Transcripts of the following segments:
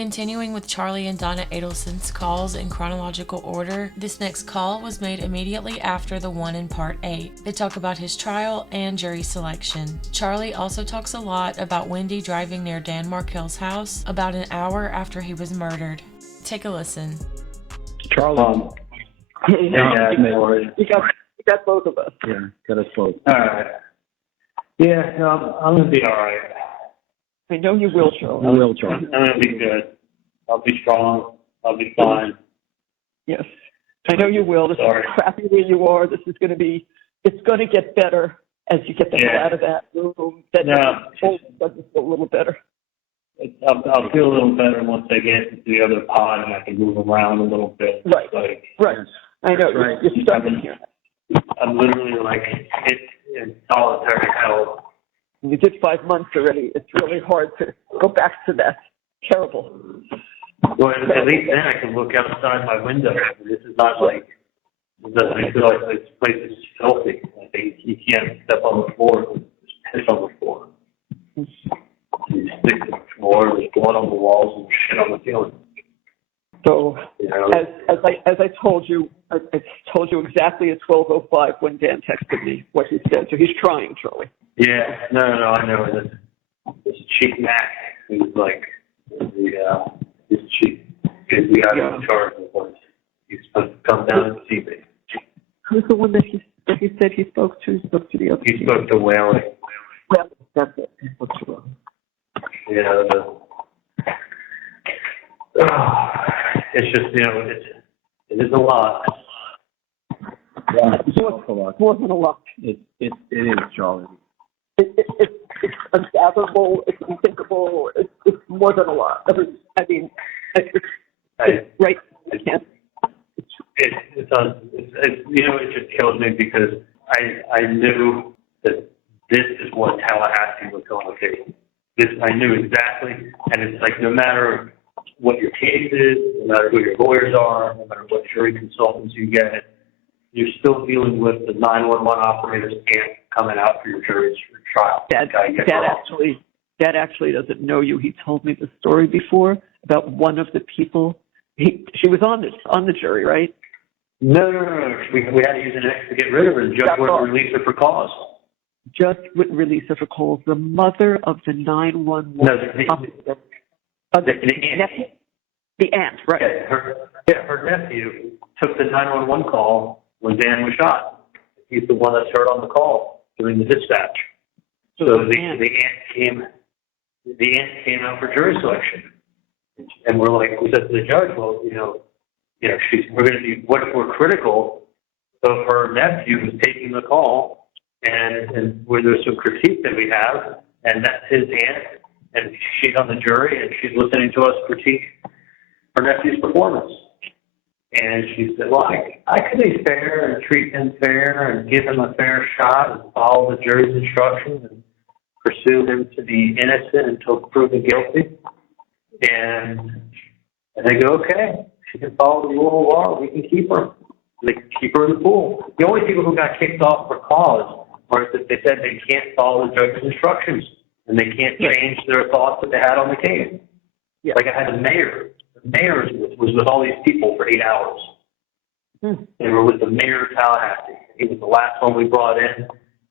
Continuing with Charlie and Donna Adelson's calls in chronological order, this next call was made immediately after the one in Part 8. They talk about his trial and jury selection. Charlie also talks a lot about Wendi driving near Dan Markel's house about an hour after he was murdered. Take a listen. Charlie. You got both of us. Yeah, got us both. All right. Yeah, no, I'm going to be all right. I know you will, Charlie. I will, Charlie. I'm going to be good. I'll be strong. I'll be fine. Yes. I know you will. This Sorry. is crappy where you are. This is going to be, it's going to get better as you get the hell out of that room. That does a little better. I'll feel a little better once I get to the other pod and I can move around a little bit. Right. Like, Right. I know. Right. You're stuck in here. I'm literally like hit in solitary hell. You did 5 months already. It's really hard to go back to that. Terrible. Well, at least then I can look outside my window. This is not like, I feel like this place is filthy. Like you can't step on the floor. There's piss on the floor. You stick to the floor, there's blood on the walls and shit on the ceiling. So, You know? as I told you, I told you exactly at 12:05 when Dan texted me what he said. So he's trying, Charlie. Yeah, no, I know. This Chief Mac, who's like this chief, we got him in charge of what he's supposed to come down and see me. Who's the one that he said he spoke to? He spoke to the other. He spoke to Whaley. Well, that's it. He spoke to him. Yeah, it's just, it is a lot. Yeah, it's a lot. More than a lot. It is, Charlie. It's unfathomable. It's unthinkable. It's more than a lot. I mean, right. I can't. It just kills me because I knew that this is what Tallahassee was going to be. I knew exactly, and it's like no matter what your case is, no matter who your lawyers are, no matter what jury consultants you get, you're still dealing with the 911 operators can't coming out for your jury's trial. Dad actually doesn't know you. He told me the story before about one of the people. She was on the jury, right? No. We had to use an X to get rid of her. The judge wouldn't release her for cause. Just wouldn't release her for cause. The mother of the 911. No, the aunt, right? Her nephew took the 911 call when Dan was shot. He's the one that's heard on the call during the dispatch. So the aunt came out for jury selection, and we said to the judge, well, we're going to be. What if we're critical of her nephew who's taking the call, and where there's some critique that we have, and that's his aunt, and she's on the jury, and she's listening to us critique her nephew's performance. And she said, well, I could be fair and treat him fair and give him a fair shot and follow the jury's instructions and pursue him to be innocent until proven guilty. And they go, okay, she can follow the rule of law. We can keep her. They can keep her in the pool. The only people who got kicked off for cause were that they said they can't follow the judge's instructions and they can't change their thoughts that they had on the case. Yeah. Like I had the mayor. The mayor was with all these people for 8 hours. They were with the mayor of Tallahassee. He was the last one we brought in,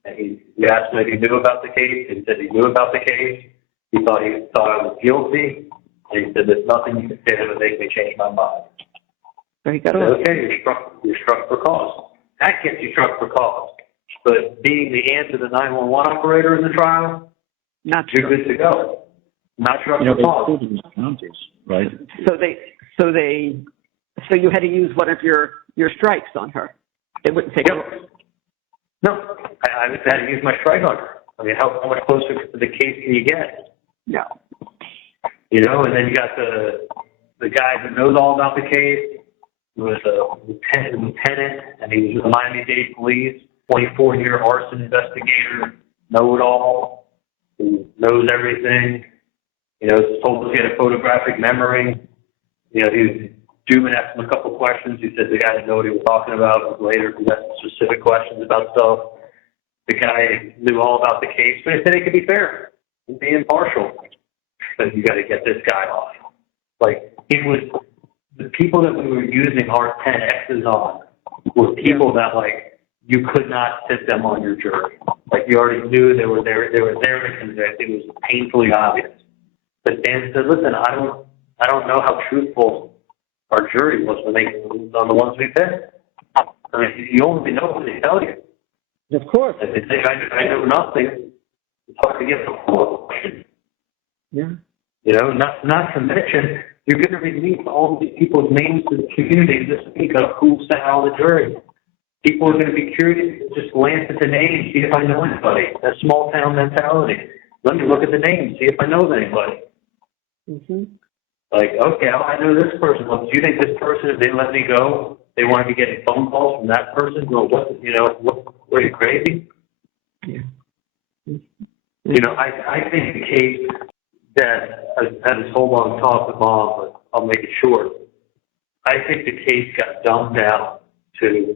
and we asked him if he knew about the case. He said he knew about the case. He thought I was guilty, and he said there's nothing you can say that would make me change my mind. So he got okay, you're struck for cause. That gets you struck for cause. But being the aunt of the 911 operator in the trial, you're good to go. Not struck for cause. Right. So you had to use one of your strikes on her. They wouldn't take it. No, I had to use my strike on her. I mean, how much closer to the case can you get? No. And then you got the guy who knows all about the case, who was a lieutenant, and he was with the Miami-Dade Police, 24-year arson investigator, know-it-all, who knows everything. Told us he had a photographic memory. Duman asked him a couple questions. He said the guy didn't know what he was talking about. Later, he asked specific questions about stuff. The guy knew all about the case, but he said he could be fair and be impartial. But you got to get this guy off. Like, it was the people that we were using our 10Xs on were people that, like, you could not fit them on your jury. Like, you already knew they were there to convict. It was painfully obvious. But Dan said, listen, I don't know how truthful our jury was on the ones we picked. I mean, you only know what they tell you. Of course. If they say, I know nothing, it's hard to get the full question. Yeah. You know, not to mention, you're going to release all these people's names to the community this week of who sat on the jury. People are going to be curious, just glance at the names, see if I know anybody. That small town mentality. Let me look at the names, see if I know anybody. Mm-hmm. Like, okay, I know this person. Well, do you think this person, if they let me go, they want to be getting phone calls from that person? Well, what are you, crazy? Yeah. Mm-hmm. You know, I think the case that I had this whole long talk with Mom, but I'll make it short. I think the case got dumbed down to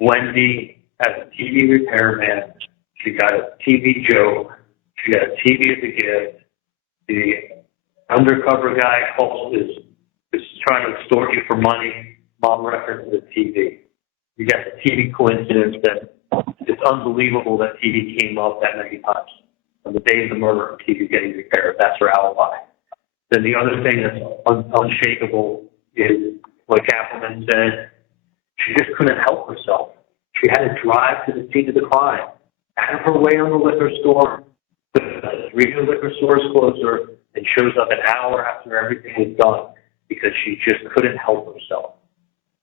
Wendi as a TV repairman. She got a TV joke. She got a TV as a gift. The undercover guy is trying to extort you for money. Mom references the TV. You got the TV coincidence that it's unbelievable that TV came up that many times. On the day of the murder, TV getting repaired. That's her alibi. Then the other thing that's unshakable is what Katherin said. She just couldn't help herself. She had to drive to the scene of the crime, out of her way on the liquor store. The regional liquor store is closer, and shows up an hour after everything was done because she just couldn't help herself.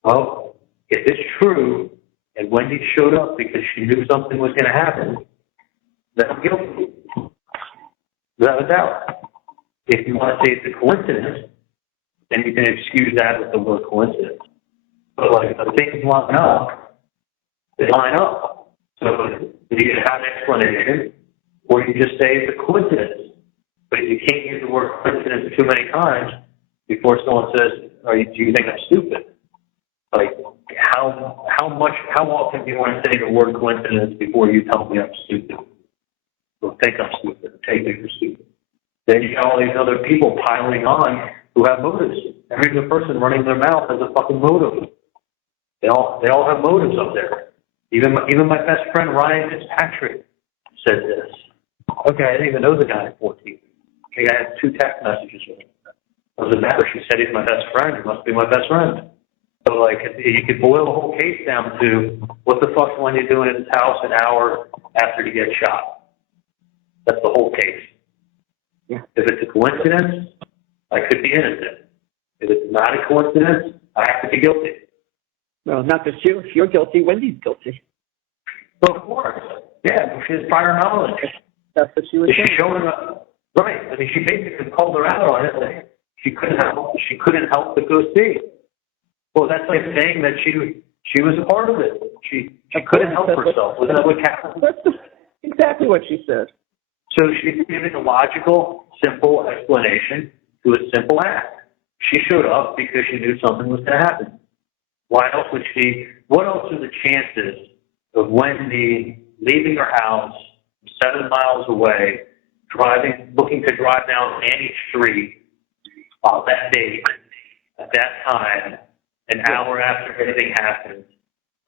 Well, if it's true, and Wendi showed up because she knew something was going to happen, then I'm guilty. Without a doubt. If you want to say it's a coincidence, then you can excuse that with the word coincidence. But like the things line up, they line up. So you can have an explanation, or you just say it's a coincidence. But you can't use the word coincidence too many times before someone says, do you think I'm stupid? Like, how often do you want to say the word coincidence before you tell me I'm stupid? Or think I'm stupid, or take me for stupid. Then you got all these other people piling on who have motives. Every other person running their mouth has a fucking motive. They all have motives up there. Even my best friend Ryan Fitzpatrick said this. Okay, I didn't even know the guy at 14. Okay, I had 2 text messages with him. Doesn't matter. She said he's my best friend. He must be my best friend. So like, you could boil the whole case down to what the fuck's Wendi doing at his house an hour after he gets shot. That's the whole case. Yeah. If it's a coincidence, I could be innocent. If it's not a coincidence, I have to be guilty. Well, not just you. If you're guilty, Wendy's guilty. Well, of course. Yeah, she has prior knowledge. That's what she was saying. She's showing up. Right. I mean, she basically called her out on it. Like, she couldn't help but go see. Well, that's like saying that she was a part of it. She couldn't help herself. Wasn't that what happened? That's exactly what she said. So she's giving a logical, simple explanation to a simple act. She showed up because she knew something was going to happen. Why else would she? What else are the chances of Wendi leaving her house 7 miles away, looking to drive down any street on that date, at that time, an hour after everything happened,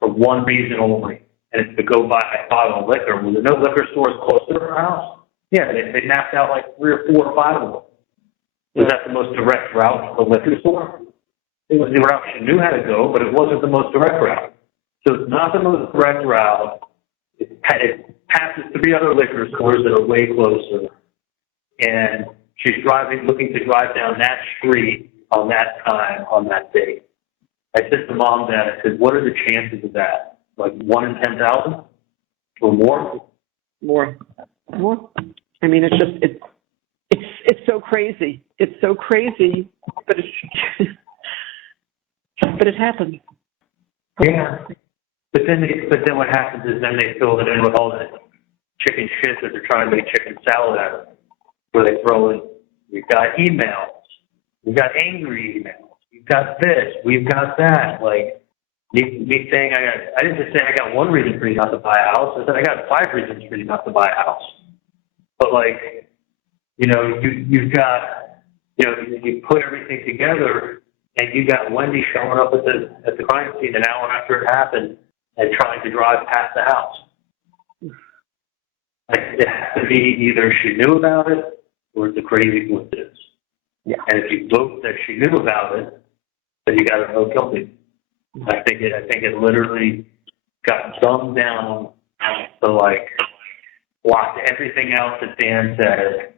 for one reason only, and it's to go buy a bottle of liquor? Were there no liquor stores close to her house? Yeah, they mapped out like 3 or 4 or 5 of them. Was that the most direct route to the liquor store? It was the route she knew how to go, but it wasn't the most direct route. So it's not the most direct route. It passes 3 other liquor stores that are way closer. And she's looking to drive down that street on that time, on that day. I said to Mom, Dad, I said, what are the chances of that? Like 1 in 10,000 or more? More. I mean, it's so crazy. It's so crazy, but it happens. Yeah. But then what happens is then they fill it in with all the chicken shit that they're trying to make chicken salad out of, where they throw in, we've got emails, we've got angry emails, we've got this, we've got that. Like me saying I didn't just say I got 1 reason for you not to buy a house. I said I got 5 reasons for you not to buy a house. But like, you know, you've got you put everything together, and you got Wendi showing up at the crime scene an hour after it happened and trying to drive past the house. Like, it has to be either she knew about it or it's a crazy coincidence. Yeah. And if you vote that she knew about it, then you got to vote guilty. I think it literally got dumbed down to like block everything else that Dan said.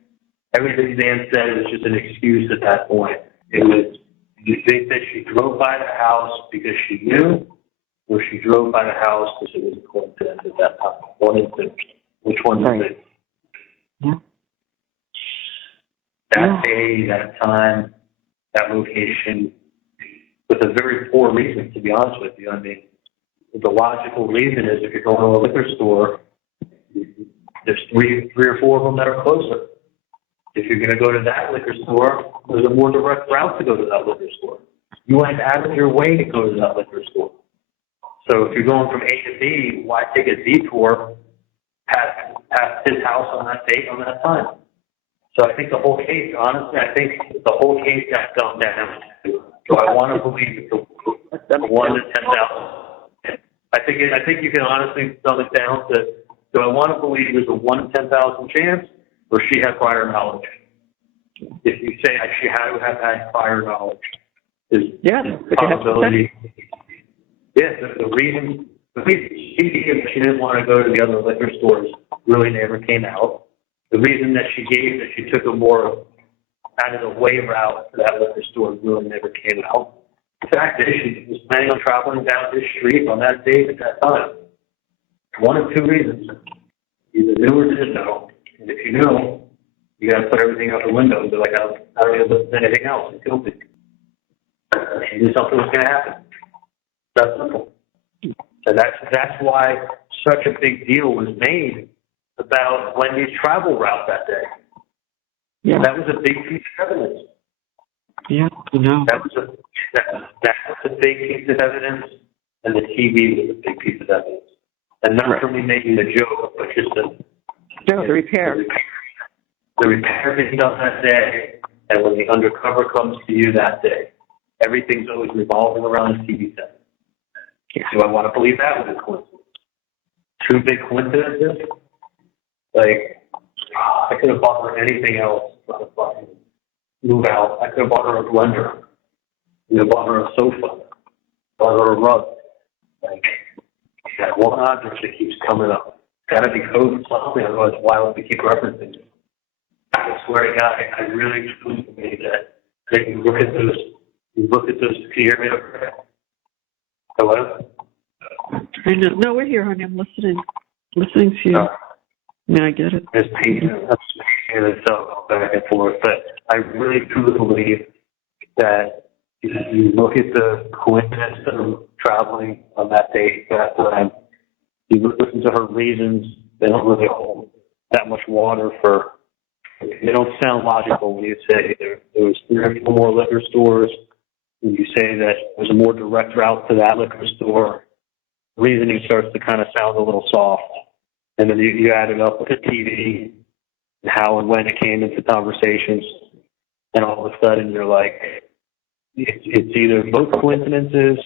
Everything Dan said was just an excuse at that point. It was, do you think that she drove by the house because she knew, or she drove by the house because it was a coincidence at that time? One of the, which one is it? Yeah. That day, that time, that location, with a very poor reason, to be honest with you. I mean, the logical reason is if you're going to a liquor store, there's three or four of them that are closer. If you're going to go to that liquor store, there's a more direct route to go to that liquor store. You went out of your way to go to that liquor store. So if you're going from A to B, why take a detour past his house on that date, on that time? So I think the whole case, honestly, got dumbed down. Do I want to believe it's a 1 to 10,000? I think you can honestly dumb it down to, do I want to believe there's a 1 in 10,000 chance, or she had prior knowledge? If you say she had to have had prior knowledge, is the possibility. Yeah, the reason she didn't want to go to the other liquor stores really never came out. The reason that she gave that she took a more out of the way route to that liquor store really never came out. The fact is, she was planning on traveling down this street on that date at that time. One of two reasons. Either knew or didn't know. And if you knew, you got to put everything out the window and be like, I don't even listen to anything else. It's guilty. She knew something was going to happen. That's simple. And that's why such a big deal was made about Wendi's travel route that day. Yeah. That was a big piece of evidence. Yeah, I know. That was a big piece of evidence, and the TV was a big piece of evidence. And not for me making a joke, but just the repair. The repair being done that day, and when the undercover comes to you that day, everything's always revolving around the TV set. Yeah. Do I want to believe that was a coincidence? Two big coincidences? Like, I could have bought her anything else but a fucking move out. I could have bought her a blender. I could have bought her a sofa. Bought her a rug. Like, that one object that keeps coming up. Got to be code for something, otherwise why would we keep referencing it? I swear to God, I really truly believe that you look at those, can you hear me okay? Hello? I know. No, we're here, honey. I'm listening to you. Yeah, I get it. There's pain and itself back and forth, but I really truly believe that if you look at the coincidence of traveling on that date, that time, you listen to her reasons, they don't really hold that much water for, they don't sound logical when you say there was 3 or 4 more liquor stores, when you say that there's a more direct route to that liquor store, reasoning starts to kind of sound a little soft. And then you add it up with the TV and how and when it came into conversations, and all of a sudden you're like, it's either both coincidences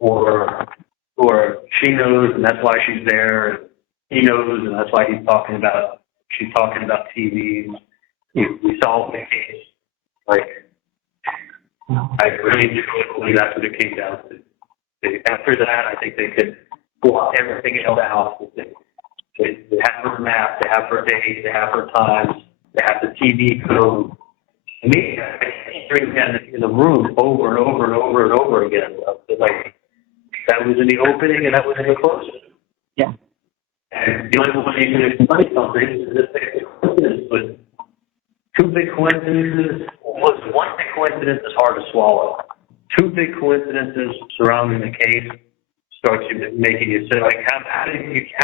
or she knows and that's why she's there, and he knows and that's why she's talking about TV. We solved the case. Like, I really truly believe that's what it came down to. After that, I think they could block everything else out. They have her map, they have her days, they have her times, they have the TV code. To me, hearing that in the room over and over and over and over again. Like, that was in the opening and that was in the closing. Yeah. And the only way you can explain something is this big coincidence, but 2 big coincidences, one big coincidence is hard to swallow. 2 big coincidences surrounding the case starts making you say, like, how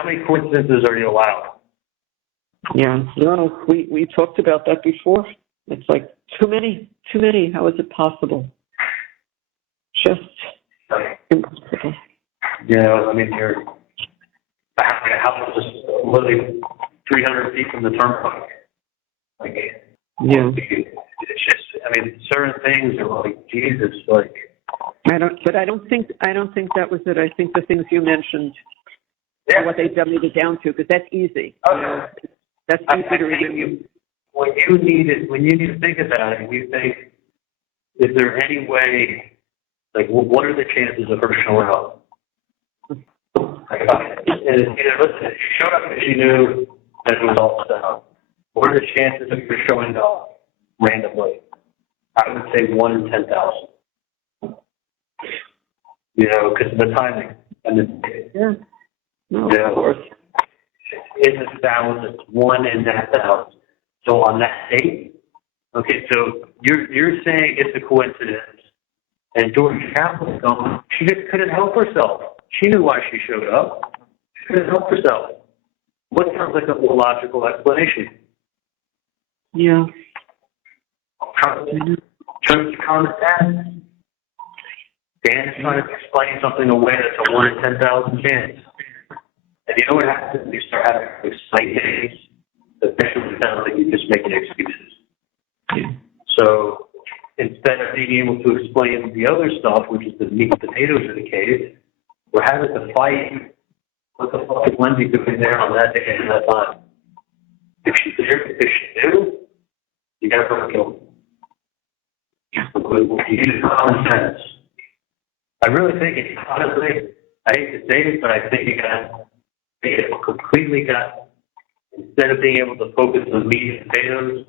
many coincidences are you allowed? Yeah, no, we talked about that before. It's like too many. How is it possible? Just impossible. Yeah, I mean, you're a house is literally 300 feet from the turnpike. Like, yeah. it's just, I mean, certain things are like, Jesus, like. I don't think that was it. I think the things you mentioned are what they dummied it down to, because that's easy. Okay. You know, that's easy to remember. When you need to think about it, you think, is there any way, like, what are the chances of her showing up? Like, listen, she showed up because she knew that it was all set up. What are the chances of her showing up randomly? I would say 1 in 10,000. You know, because of the timing and the of course, it's 1,000, 1 in 10,000. So on that date, okay, so you're saying it's a coincidence, and George Kaplan, she just couldn't help herself. She knew why she showed up. She couldn't help herself. What sounds like a logical explanation? Yeah. Common sense. Dan's trying to explain something away that's a 1 in 10,000 chance. And you know what happens? You start having exciting days. Eventually it sounds like you're just making excuses. Yeah. So instead of being able to explain the other stuff, which is the meat and potatoes of the case, we're having to fight what the fuck is Wendi doing there on that day and that time. If she knew, you gotta put her killed. You use common sense. I really think it, honestly, I hate to say it, but I think it completely got, instead of being able to focus on meat and potatoes,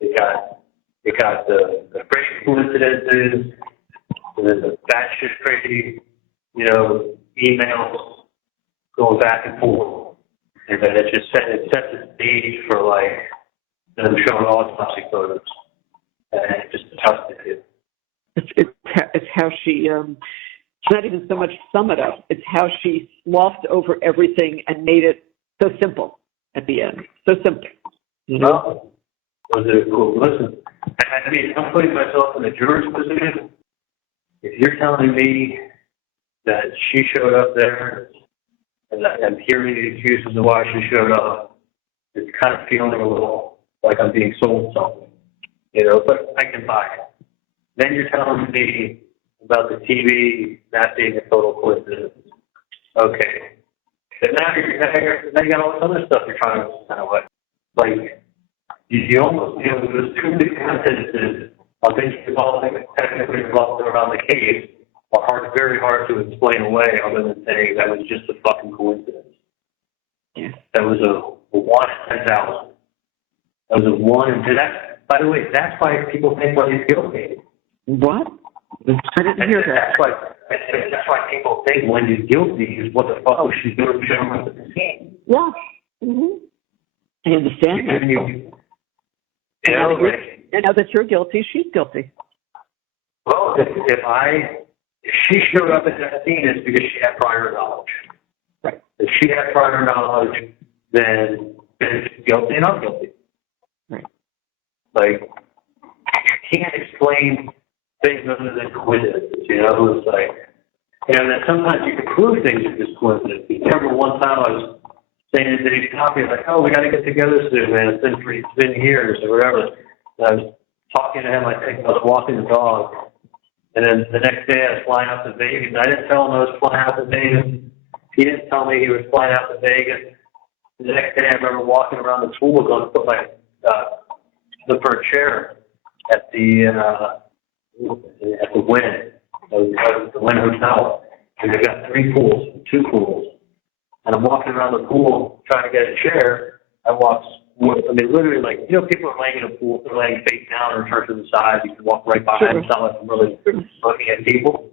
it got the crazy coincidences, and then the batshit crazy, you know, emails going back and forth. And then it just sets the stage for, like, them showing autopsy photos. And it just adjusted it. It's how she, it's not even so much sum it up, it's how she sloughed over everything and made it so simple at the end. So simple. You know? Was it cool? Listen, I mean, I'm putting myself in the juror's position. If you're telling me that she showed up there and I'm hearing the excuses of why she showed up, it's kind of feeling a little like I'm being sold something, you know, but I can buy it. Then you're telling me about the TV not being a total coincidence. Okay. But now you got all this other stuff you're trying to kind of like you almost be able to assume the coincidences on things involving technically involved around the case are very hard to explain away other than saying that was just a fucking coincidence. Yeah. That was a 1 in 10,000. That was a 1 in 10. By the way, that's why people think Wendi's guilty. What? I didn't hear that. That's why people think Wendi's guilty is what the fuck was she doing showing up at the scene. Yeah. Mm-hmm. I understand that. You know, and now that you're guilty, she's guilty. Well, if she showed up at that scene, it's because she had prior knowledge. Right. If she had prior knowledge, then she's guilty and I'm guilty. Right. Like, you can't explain things other than coincidences, you know? It's like, and then sometimes you can prove things are just coincidence. I remember one time I was saying to Dave Coffee, like, oh, we got to get together soon, man. It's been years or whatever. And I was talking to him, I think I was walking the dog. And then the next day I was flying out to Vegas. I didn't tell him I was flying out to Vegas. He didn't tell me he was flying out to Vegas. The next day I remember walking around the pool going to put my, look for a chair at the Wynn, the Wynn Hotel. And they've got 3 pools, 2 pools. And I'm walking around the pool trying to get a chair. Literally, like, you know, people are laying in a pool, they're laying face down or turned to the side. You can walk right by them. It's not like I'm really looking at people.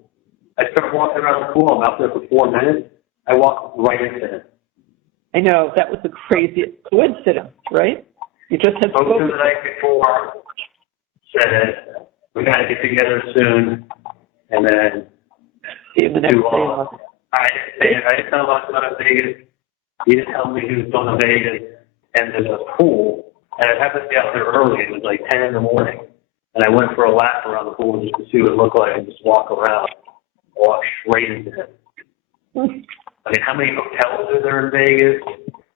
I start walking around the pool. I'm out there for 4 minutes. I walk right into him. I know. That was the craziest coincidence, right? You just had spoken the night before, said, we got to get together soon, and then see you the next day. I didn't tell him I was going to Vegas. He didn't tell me he was going to Vegas. And there's a pool, and I happened to be out there early. It was like 10 in the morning. And I went for a lap around the pool just to see what it looked like and just walk around. Walk straight into it. I mean, how many hotels are there in Vegas?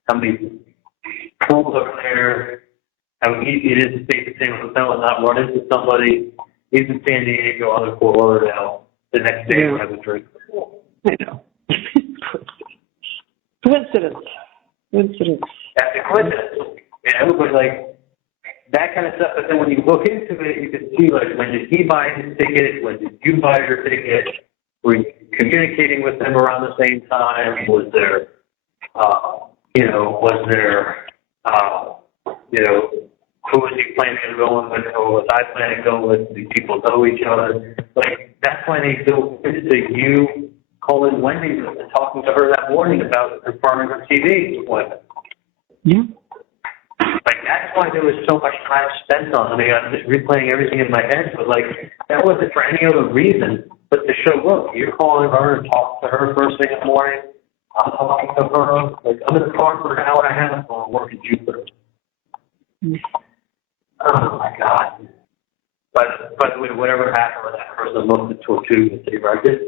How many pools are there? how easy it is to stay at the same hotel and not run into somebody. He's in San Diego, I'm in Fort Lauderdale. The next day we'll have a drink. I know. Coincidence. That's a coincidence. And everybody's like, that kind of stuff. But then when you look into it, you can see, like, when did he buy his ticket? When did you buy your ticket? Were you communicating with them around the same time? Was there, who was he planning on going with? Or was I planning to go with? Do people know each other? Like, that's why they go into you calling Wendi and talking to her that morning about confirming her TV appointment. Yeah. Like, that's why there was so much time spent on it. I mean, I'm just replaying everything in my head, but, like, that wasn't for any other reason but to show, look, you're calling her and talk to her first thing in the morning. I'm talking to her. Like, I'm in the car for an hour and a half while I'm working Jupiter. Oh, my God. But, by the way, whatever happened when that person looked at Tortuga and said, right,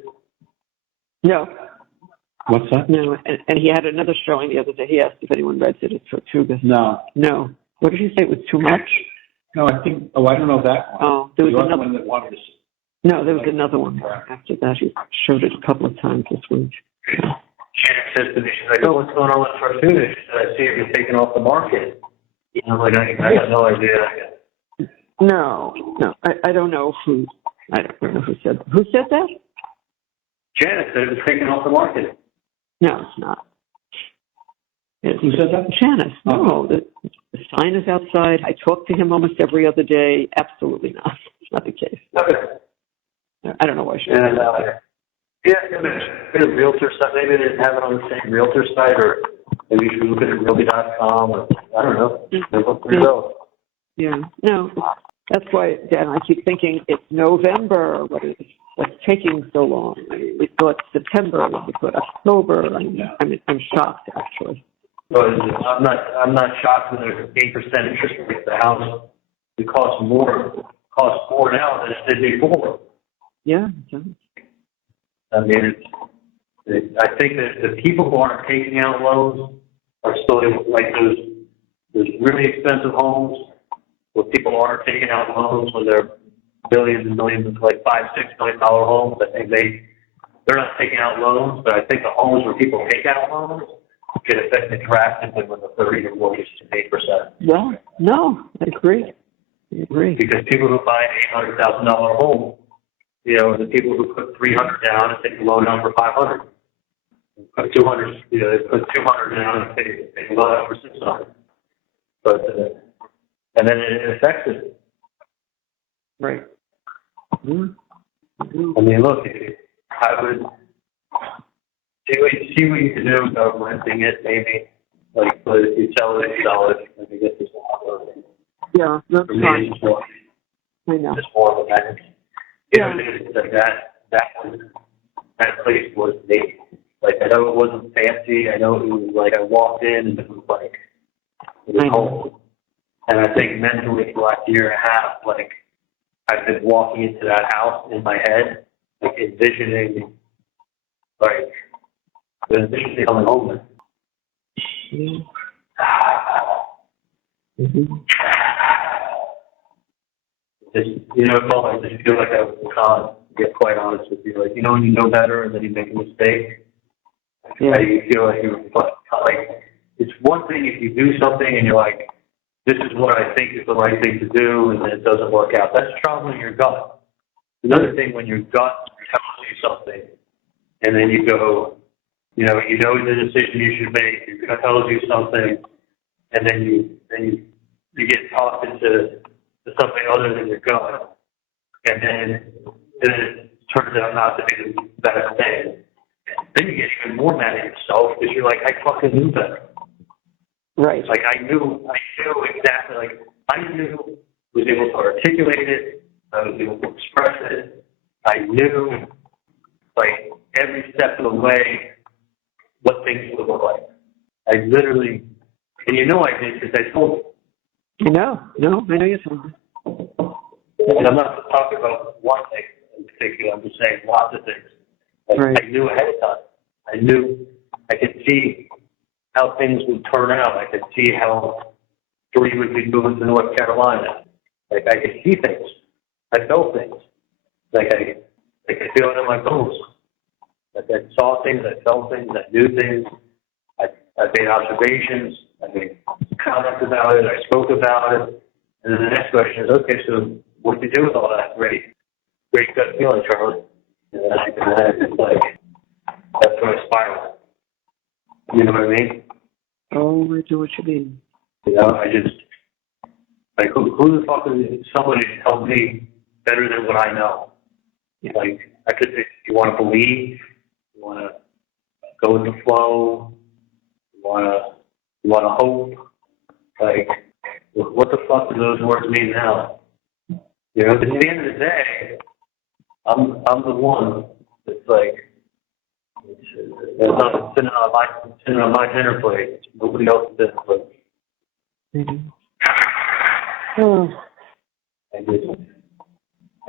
No. What's that? No, and he had another showing the other day. He asked if anyone read it at Tortuga. No. No. What did he say? It was too much? No, I think, I don't know that one. Oh, there was the other another one that wanted to see. No, there was another one after that. He showed it a couple of times this week. Shannon says to me, she's like, oh, what's going on with Tortuga? She said, I see it was taken off the market. You know, like, I got no idea. No. I don't know who. I don't know who said that. Who said that? Janet said it was taken off the market. No, it's not. Who said that? Janice. No, the sign is outside. I talk to him almost every other day. Absolutely not. It's not the case. Okay. I don't know why she. And, the realtor site, maybe they didn't have it on the same realtor site, or maybe you should look at realty.com, or I don't know. They're both pretty low. Yeah, no, that's why, Dan, I keep thinking it's November. What's taking so long? I mean, we thought September, we thought October. I'm shocked, actually. So I'm not shocked when there's 8% interest rate. The house, it costs more now than it did before. Yeah, it does. I mean, I think that the people who aren't taking out loans are still like those really expensive homes where people aren't taking out loans when they're billions and millions of like $5-6 million homes. I think they're not taking out loans, but I think the homes where people take out loans get affected drastically when the 30-year mortgage is 8%. Well, no, I agree. Because people who buy an $800,000 home, you know, the people who put $300 down and take a loan down for $500. Put $200, you know, they put $200 down and take a loan down for $600. But and then it affects it. Right. I mean, look, I would see what you can do about renting it, maybe. Like, but if you sell it, and you get this one. Yeah, that's For me, fine. it's more, I know. just more of a manage. Yeah. That place was me. Like, I know it wasn't fancy. I know it was like I walked in and it was like, it was home. And I think mentally for the last year and a half, like, I've been walking into that house in my head, like envisioning, like, coming home there. Just, you know, I just feel like I was con, to get quite honest with you. Like, you know, when you know better and then you make a mistake, you feel like you're like, it's one thing if you do something and you're like, this is what I think is the right thing to do, and then it doesn't work out. That's traveling your gut. Another thing when your gut tells you something, and then you go, you know the decision you should make. Your gut tells you something, and then you get talked into something other than your gut, and then it turns out not to be the best thing. Then you get even more mad at yourself because you're like, I fucking knew better. Right. Like, I knew exactly, like, I was able to articulate it, I was able to express it, I knew, like, every step of the way what things would look like. I literally, and you know I did because I told you. I know you told me. And I'm not talking about one thing in particular, I'm just saying lots of things. Like, Right. I knew ahead of time. I knew, I could see how things would turn out. I could see how 3 would be moving to North Carolina. Like, I could see things. I felt things. Like I feel it in my bones. Like I saw things, I felt things, I knew things. I made observations. I made comments about it. I spoke about it. And then the next question is, okay, so what do you do with all that great gut feeling, Charlie? And then I just like, that's when I spiraled. You know what I mean? Oh, I do what you mean. You know, I just, like, who the fuck is somebody to tell me better than what I know? Like, I could say, you want to believe, you want to go with the flow, you want to hope. Like, what the fuck do those words mean now? You know, at the end of the day, I'm the one that's like, it's not sitting on my dinner plate. It's nobody else's dinner plate. Mm-hmm.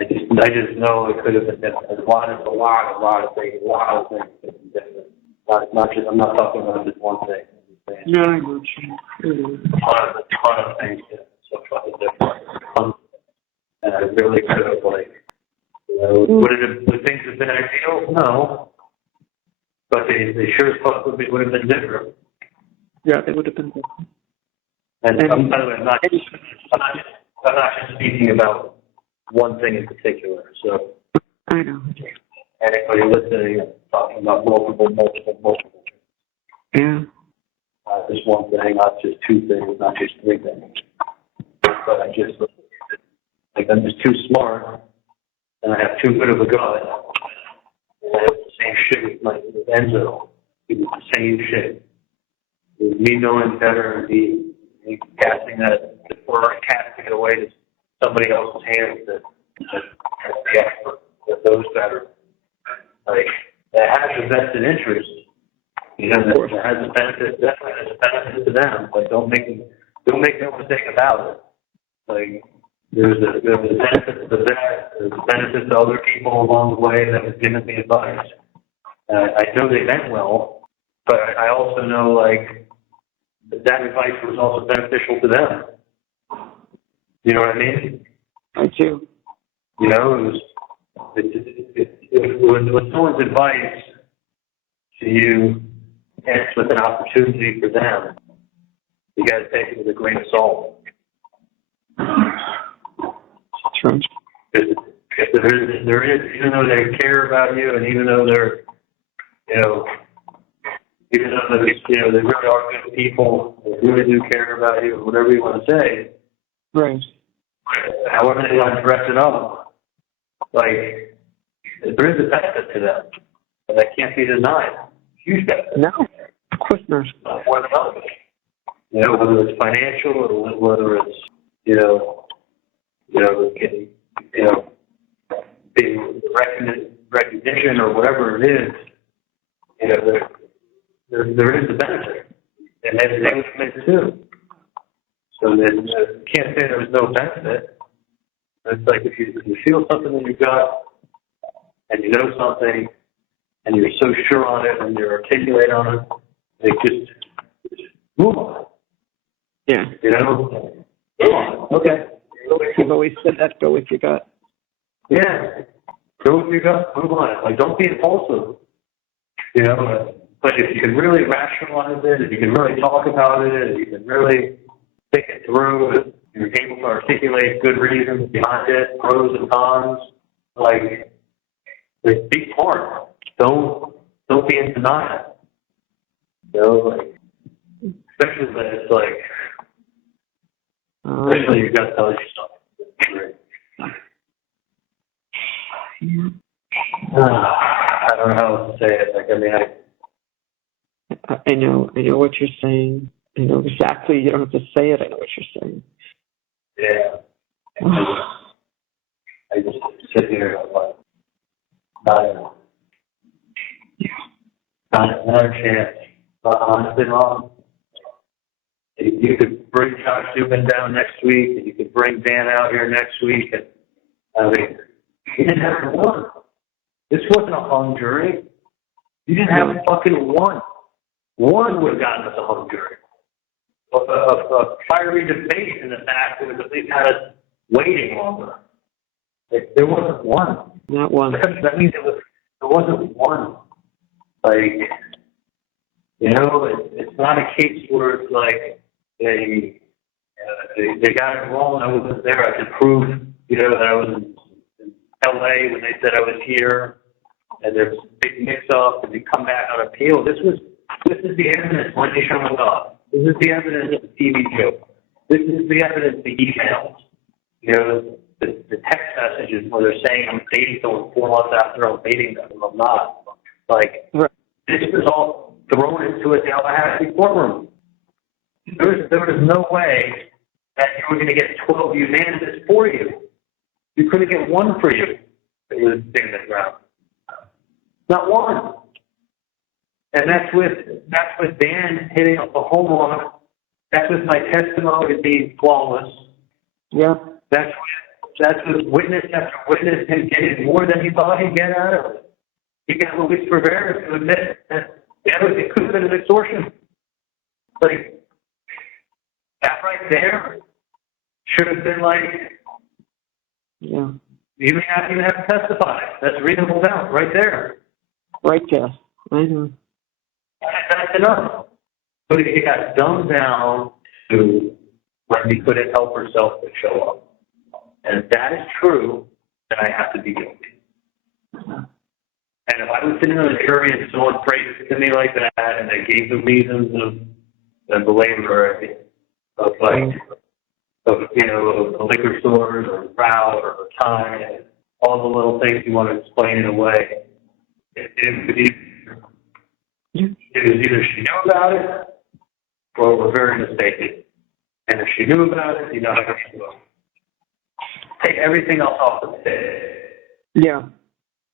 I just know it could have been a lot of things different. I'm not talking about just one thing. No, I know. A ton of things so fucking different. And I really could have, like, you know, would things have been ideal? No. But they sure as fuck would have been different. Yeah, they would have been different. And by the way, I'm not just speaking about one thing in particular. So I know. anybody listening, talking about multiple. Yeah. Just one thing, not just 2 things, not just 3 things. But I just, like, I'm just too smart, and I have too good of a gut. And I have the same shit with Enzo. It was the same shit. It was me knowing better and me casting it away to somebody else's hands that's the expert, that knows better. Like, that has a vested interest. You know, that has a benefit, definitely has a benefit to them. Like, don't make no mistake about it. Like, there's a benefit to that, there's a benefit to other people along the way that have given me advice. I know they meant well, but I also know, like, that advice was also beneficial to them. You know what I mean? I do. You know, when someone's advice to you ends with an opportunity for them, you got to take it with a grain of salt. True. If there is, even though they care about you, and even though they're, you know, even though they really are good people, they really do care about you, whatever you want to say. Right. However they want to dress it up, like, there is a benefit to them, and that can't be denied. Huge benefit. No, of course not. More than others. You know, whether it's financial or whether it's, being recognition or whatever it is, you know, there is a benefit, and they would commit too. So then you can't say there was no benefit. It's like if you feel something in your gut, and you know something, and you're so sure on it, and you're articulate on it, just move on. Yeah. You know? Go on. Okay. You've always said that, go with your gut. Yeah. Go with your gut, move on. Like, don't be impulsive. You know? But if you can really rationalize it, if you can really talk about it, if you can really think it through, if you're able to articulate good reasons behind it, pros and cons, like be smart. Don't be in denial. You know, like, especially when it's like, especially you got to tell you something. I don't know how to say it. Like, I mean, I know what you're saying. I know exactly. You don't have to say it. I know what you're saying. Yeah. I just sit here and I'm like, not a chance. Honestly, wrong. You could bring Josh Dubin down next week, and you could bring Dan out here next week. And I mean, he didn't have one. This wasn't a hung jury. You didn't have fucking one. One would have gotten us a hung jury. a fiery debate in the fact that would at least had us waiting longer. There wasn't one. Not one. That means there wasn't one. Like, it's not a case where it's like they got it wrong. I wasn't there. I could prove, that I was in LA when they said I was here, and there's a big mix-up, and you come back on appeal. This is the evidence when they showing up. This is the evidence of the TV joke. This is the evidence, the emails. The text messages where they're saying I'm dating someone 4 months after I'm dating them, and I'm not. Like, right. This was all thrown into a Tallahassee courtroom. There was no way that you were going to get 12 unanimous for you. You couldn't get one for you. It was in the ground. Not one. And that's with Dan hitting up the home run. That's with my testimony being flawless. Yeah. That's with witness after witness and getting more than he thought he'd get out of it. He got Luis Rivera to admit that it could have been an extortion. Like, that right there should have been like, yeah. You don't even have to testify. That's reasonable doubt right there. Right there. I know. That's enough. But it got dumbed down to Wendi couldn't help herself but show up. And if that is true, then I have to be guilty. And if I was sitting on a jury and someone praised it to me like that, and they gave the reasons of the labor of the liquor stores or crowd or time, and all the little things you want to explain in a way, it was either she knew about it or we're very mistaken. And if she knew about it, you know how she will. Take everything else off the table. Yeah.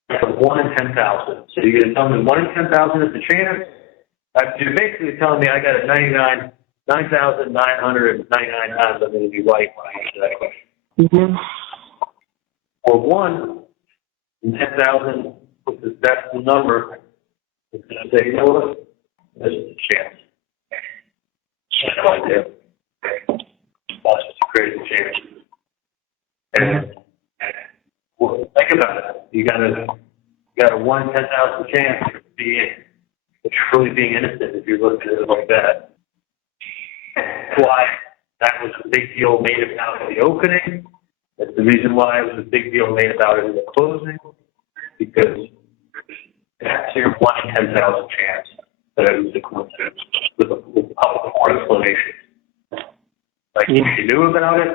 That's a 1 in 10,000. So you're going to tell me 1 in 10,000 is the chance? You're basically telling me I got a 9,999 times I'm going to be right when I answer that question. Mm-hmm. Or 1 in 10,000, which is that's the number, is going to say, you know what? This is a chance. I have no idea. That's just a crazy chance. And well, think about it. You got a 1 in 10,000 chance of truly being innocent if you're looking at it like that. That's why that was a big deal made about in the opening. That's the reason why it was a big deal made about it in the closing, because that's your 1 in 10,000 chance that it was a coincidence with a couple more explanations. Like, if she knew about it,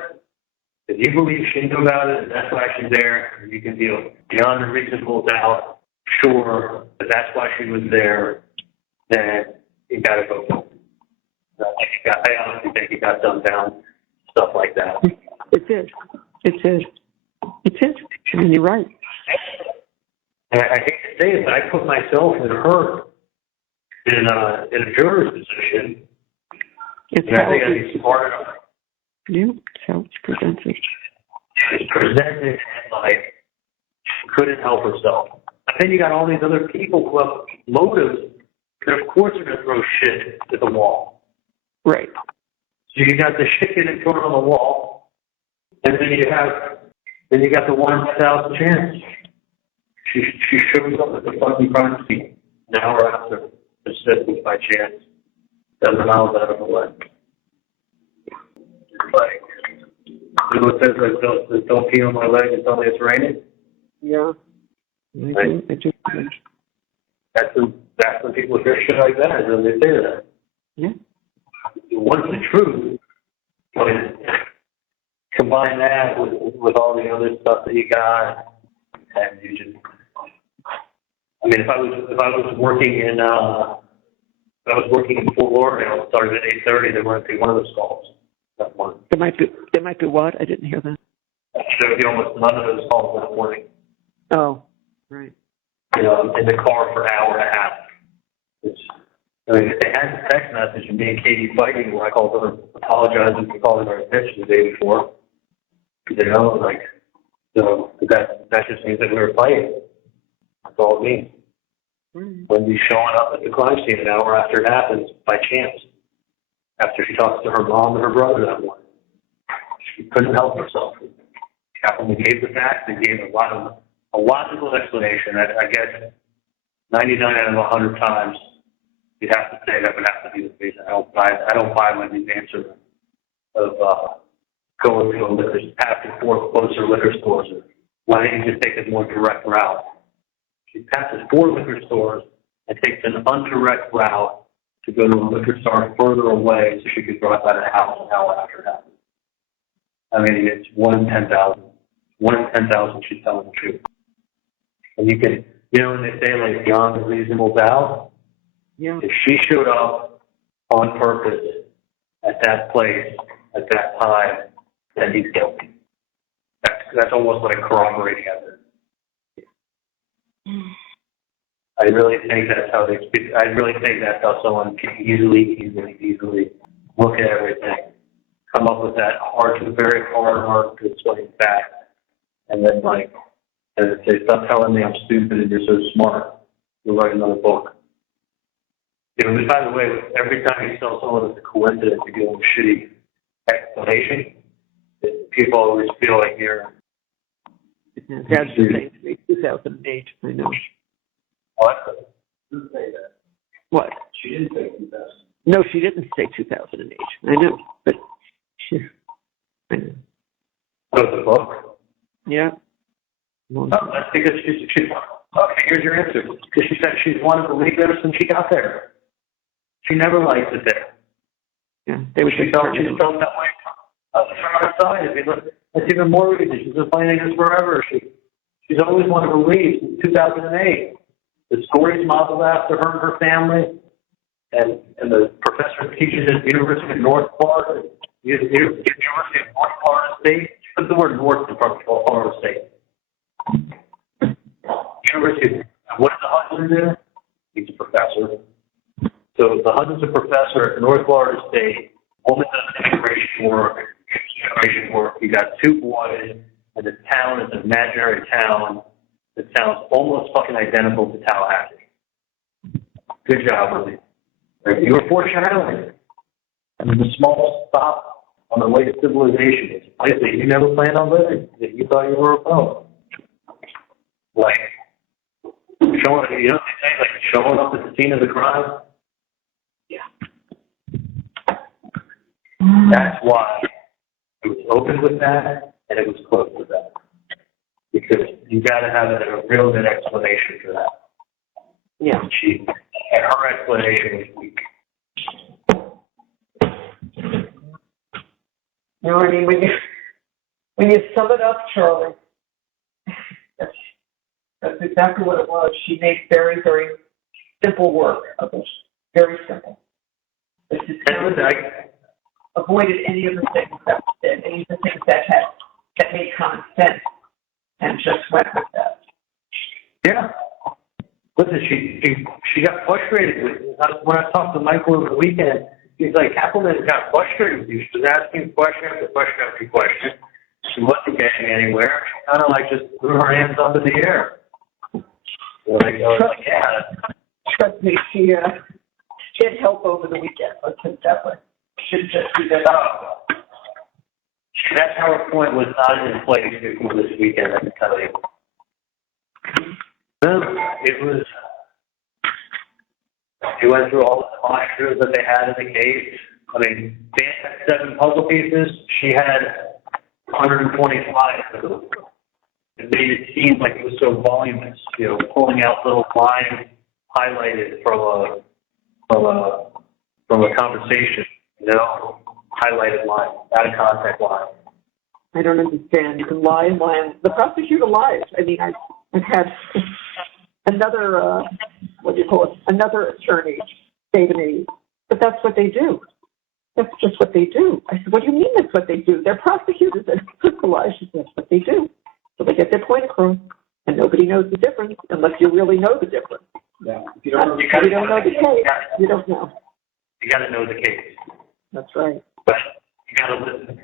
if you believe she knew about it, and that's why she's there, you can feel beyond a reasonable doubt sure that that's why she was there, then you got to go for it. I honestly think it got dumbed down, stuff like that. It did. I mean, you're right. And I hate to say it, but I put myself and her in a juror's position. It's and I think I'd be smart enough. Yeah, it's how it's presented. It's presented like she couldn't help herself. And then you got all these other people who have motives that, of course, are going to throw shit at the wall. Right. So you got the shit getting thrown on the wall, and then you got the 1 in 10,000 chance. She shows up at the fucking crime scene an hour after, just said it by chance, 7 miles out of the way. Like, you know what it says, don't pee on my leg and tell me it's raining? Yeah. Right? That's when people hear shit like that, and they say that. Yeah. Once the truth, combine that with all the other stuff that you got, and you just, I mean, if I was working in Fort Lauderdale, started at 8:30, they weren't taking one of those calls. That morning. There might be what? I didn't hear that. There would be almost none of those calls that morning. Oh, right. In the car for an hour and a half. If they had the text message and me and Katie fighting, where I called her apologizing for calling her attention the day before, so that just means that we were fighting. That's all it means. When he's showing up at the crime scene an hour after it happens by chance. after she talks to her mom and her brother that morning. She couldn't help herself. Kaplan gave the facts and gave a logical explanation. I guess 99 out of 100 times you'd have to say that would have to be the case. I don't buy Wendy's answer of going to a liquor, passing 4 closer liquor stores. Why didn't you just take a more direct route? She passes 4 liquor stores and takes an undirect route to go to a liquor store further away so she could drive by the house an hour after it happened. I mean, it's 1 in 10,000. 1 in 10,000 she's telling the truth. And you can, when they say like beyond a reasonable doubt, if she showed up on purpose at that place at that time, then he's guilty. That's almost like corroborating evidence. I really think that's how they speak. I really think that's how someone can easily look at everything, come up with that very hard to explain fact, and then say, stop telling me I'm stupid and you're so smart. You'll write another book. By the way, every time you tell someone it's a coincidence to give them a shitty explanation, people always feel like you're. That's the same to me, 2008, I know. What? She didn't say that. What? She didn't say 2000. No, she didn't say 2008. I know, but I know. Oh, the book? Yeah. Oh, that's because she's okay, here's your answer. Because she said she's wanted to leave there since she got there. She never liked it there. Yeah, she felt that way. From her side, that's even more reason. She's been planning this forever. She's always wanted to leave since 2008. The story's modeled after her and her family, and the professor teaches at the University of North Florida, University of North Florida State. She put the word North in front of Florida State. University. What does the husband do? He's a professor. So the husband's a professor at North Florida State. Woman does immigration work. You got 2 boys, and the town is an imaginary town that sounds almost fucking identical to Tallahassee. Good job, Willie. You were foreshadowing. I mean, the small stop on the way to civilization is a place that you never planned on living, that you thought you were above. Like, showing, what they say, like showing up at the scene of the crime? Yeah. That's why it was opened with that, and it was closed with that. Because you got to have a real good explanation for that. Yeah. And her explanation was weak. No, I mean, when you sum it up, Charlie, that's exactly what it was. She made very, very simple work of it. Very simple. But she avoided any of the things that made common sense, and just went with that. Yeah. Listen, she got frustrated with me. When I talked to Michael over the weekend, he's like, Appleman got frustrated with you. She was asking question after question after question. She wasn't getting anywhere. She kind of just threw her hands up in the air. Trust me, she had help over the weekend. Let's put it that way. Should just do that. That PowerPoint was not in place before this weekend, I can tell you. He went through all the postures that they had in the case. I mean, Dan had 7 puzzle pieces. She had 125 of them. It made it seem like it was so voluminous, pulling out little lines highlighted from a conversation, highlighted line, out of context line. I don't understand. You can lie and lie. The prosecutor lies. I mean, I've had another, another attorney say to me, but that's what they do. That's just what they do. I said, what do you mean that's what they do? They're prosecutors and lies. She said, that's what they do. So they get their point across, and nobody knows the difference unless you really know the difference. Yeah. If you don't know the case, you don't know. You got to know the case. That's right. But you got to listen to the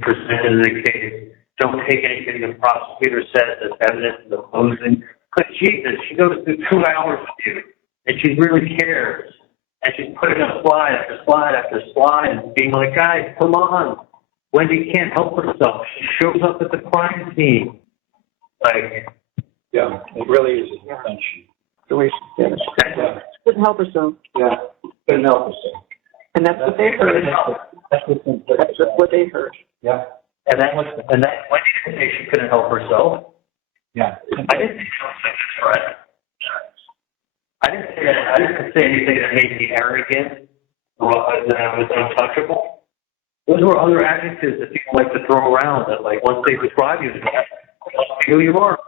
percentage of the case. Don't take anything the prosecutor says as evidence in the closing. Because Jesus, she goes through 2 hours with you, and she really cares. And she's putting up slide after slide after slide and being like, guys, come on. Wendi can't help herself. She shows up at the crime scene. Like, Yeah, it really is an attention. The way she did it. Yeah, Couldn't help herself. yeah, couldn't help herself. And that's what they heard. That's what's important. That's just what they heard. Yeah, and Wendi didn't say she couldn't help herself. yeah. I didn't say she was a threat. I didn't say that. I didn't say anything that made me arrogant or that I was untouchable. Those were other adjectives that people like to throw around that, like, once they describe you, that's who you are.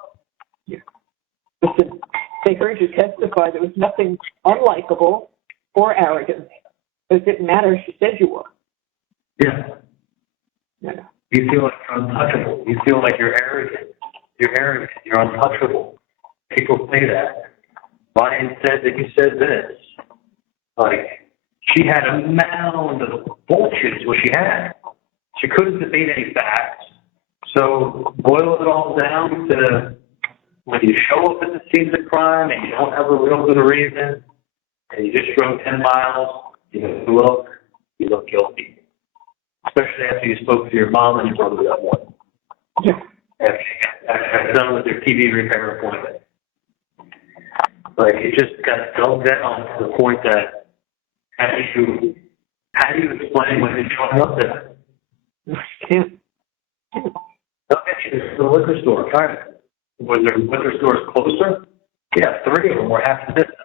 Listen, they heard you testify. There was nothing unlikable or arrogant. It didn't matter if she said you were. Yeah. Yeah. You feel like you're untouchable. You feel like you're arrogant. You're arrogant. You're untouchable. People say that. Ryan said that you said this. Like, she had a mound of bullshit, what she had. She couldn't debate any facts. So boil it all down to when you show up at the scene of the crime and you don't have a real good reason, and you just drove 10 miles, you look guilty. Especially after you spoke to your mom and your brother that morning. Yeah. After done with their TV repair appointment. Like, it just got dulled down to the point that how do you explain when you're showing up there? You can't. Okay, it's the liquor store. Kind of. Was there liquor stores closer? Yeah, 3 of them were half the distance.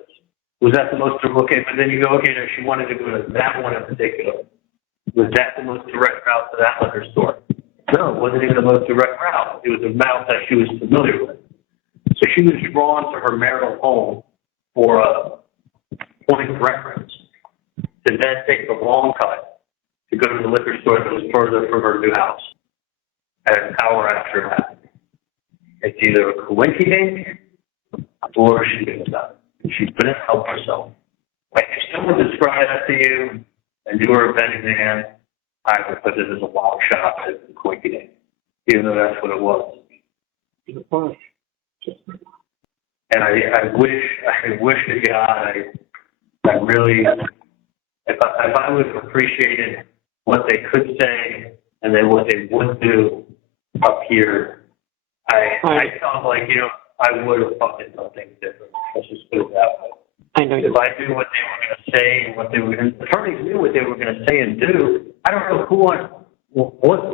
Was that the most, okay, but then you go, okay, no, she wanted to go to that one in particular. Was that the most direct route to that liquor store? No, it wasn't even the most direct route. It was a route that she was familiar with. So she was drawn to her marital home for a point of reference to then take the long cut to go to the liquor store that was further from her new house at an hour after that. It's either a coincidence or she didn't know. She couldn't help herself. Like, if someone described that to you and you were a betting man, I would put it as a long shot as a coincidence, even though that's what it was. And I wish to God I really, if I would have appreciated what they could say and then what they would do up here, I felt like, I would have fucking done things different. Let's just put it that way. I know you. If I knew what they were going to say and what they were going to, attorneys knew what they were going to say and do. I don't know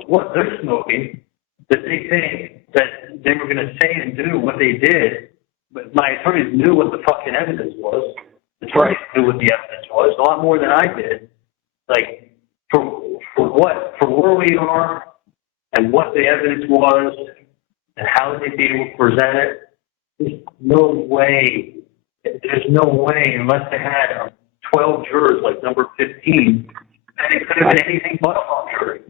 what they're smoking that they think that they were going to say and do what they did. But my attorneys knew what the fucking evidence was. The attorneys knew what the evidence was, a lot more than I did. Like, for where we are and what the evidence was and how they be able to present it, there's no way, unless they had 12 jurors like number 15, that it could have been anything but a hung jury.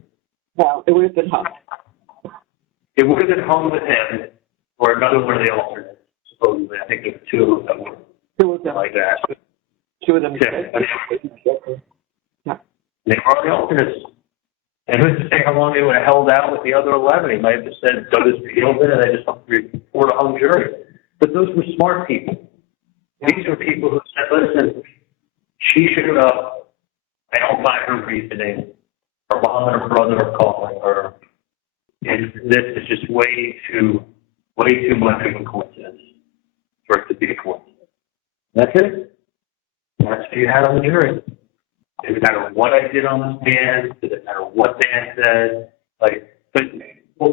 Well, it would have been hung. It would have been hung with him or another one of the alternates, supposedly. I think there were 2 of them were Two of them. like that. 2 of them. Yeah. They were the alternates. And who's to say how long they would have held out with the other 11? He might have just said, so this field in, and they just report a hung jury. But those were smart people. These are people who said, listen, she showed up. I don't buy her reasoning. Her mom and her brother are calling her. And this is just way too much of a coincidence for it to be a coincidence. That's it. That's what you had on the jury. It didn't matter what I did on the stand. It didn't matter what Dan said. But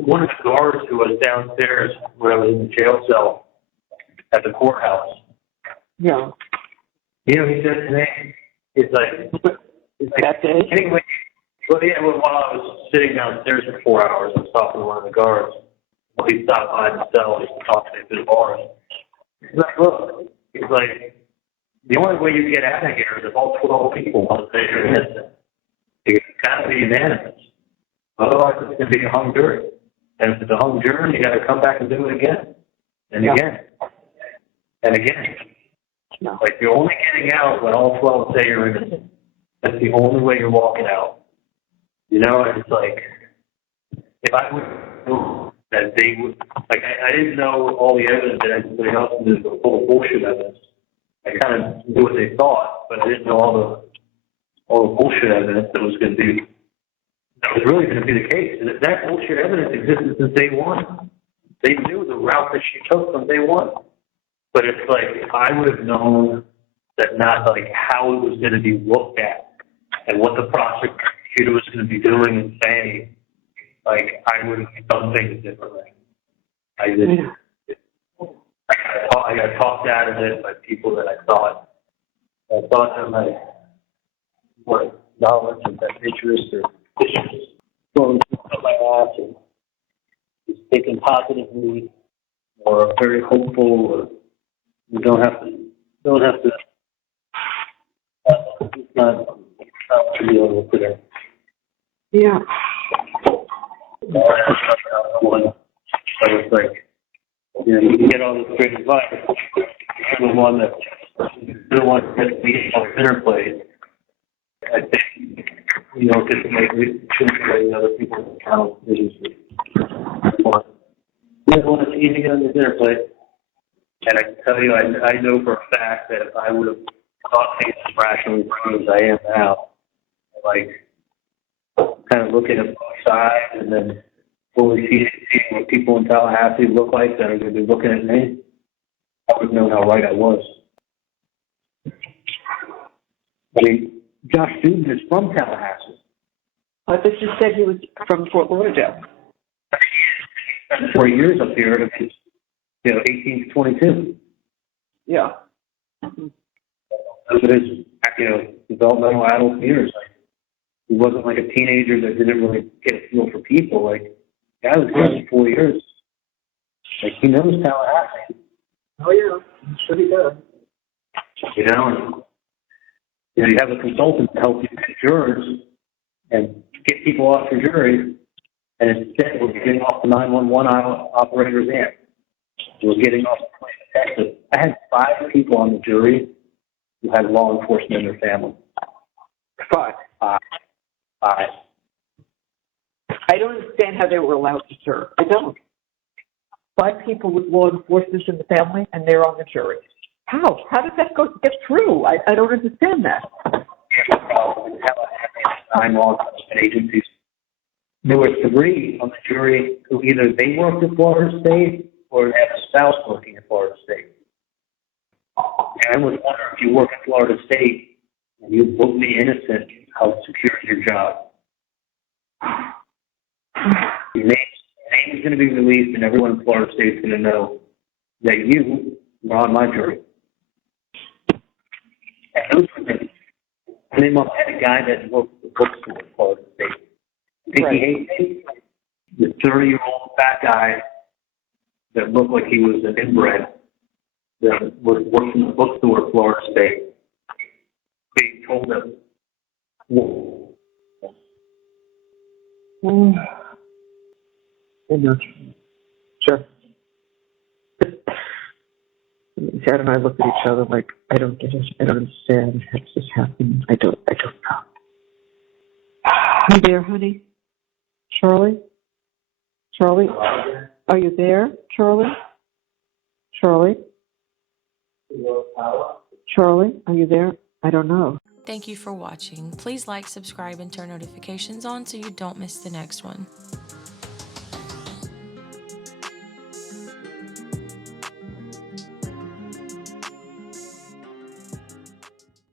one of the guards who was downstairs when I was in the jail cell at the courthouse. Yeah. He said to me, he's like that day? Anyway, while I was sitting downstairs for 4 hours, I was talking to one of the guards. Well, he stopped by the cell. He was talking to the bars. He's like, look, the only way you get out of here is if all 12 people want to say you're innocent. It's got to be unanimous. Otherwise, it's going to be a hung jury. And if it's a hung jury, you got to come back and do it again. And again. And again. No. Like, you're only getting out when all 12 say you're innocent. That's the only way you're walking out. And it's like, if I would know that they would, like, I didn't know all the evidence that everybody else knew, the full bullshit evidence. I kind of knew what they thought, but I didn't know all the bullshit evidence that was going to be, that was really going to be the case. And that bullshit evidence existed since day one. They knew the route that she took from day one. But it's like, if I would have known that not like how it was going to be looked at and what the prosecutor was going to be doing and saying, like, I would have done things differently. I didn't. I got talked out of it by people that I thought had my knowledge and best interest or going through my ass and just thinking positively or very hopeful, or you don't have to it's not to be able to do. Yeah. I was like, you know, you can get all this great advice. You're the one that gets me on dinner plate. I think, you know, because we shouldn't play other people's account. You don't want to see me on the dinner plate. And I can tell you, I know for a fact that if I would have thought things as rationally as I am now, like, kind of looking at both sides and then fully seeing what people in Tallahassee look like that are going to be looking at me, I would know how right I was. I mean, Josh Duden is from Tallahassee. I thought you said he was from Fort Lauderdale. He spent 4 years up here, and he's, 18 to 22. Yeah. Those are his, developmental adult years. Like, he wasn't like a teenager that didn't really get a feel for people. Like, the guy was here for 4 years. Like, he knows Tallahassee. Oh, yeah. Sure he does. You have a consultant to help you get jurors and get people off your jury, and instead we're getting off the 911 operator's end. We're getting off the plane of Texas. I had 5 people on the jury who had law enforcement in their family. 5. I don't understand how they were allowed to serve. I don't. 5 people with law enforcement in the family, and they're on the jury. How? How did that get through? I don't understand that. 9 law enforcement agencies. There were 3 on the jury who either they worked at Florida State or they had a spouse working at Florida State. And I would wonder if you work at Florida State and you book me innocent, how secure is your job? Your name is going to be released, and everyone in Florida State is going to know that you were on my jury. And those were the name of a guy that worked at the bookstore at Florida State. Think he hates me? The 30-year-old fat guy that looked like he was an inbred that was working in the bookstore at Florida State. They told him, Sure. Chad and I looked at each other like, I don't get it. I don't understand. How does this happen? I don't know. You there, honey? Charlie? Charlie? Are you there, Charlie? Charlie? Charlie, are you there? I don't know. Thank you for watching. Please like, subscribe, and turn notifications on so you don't miss the next one.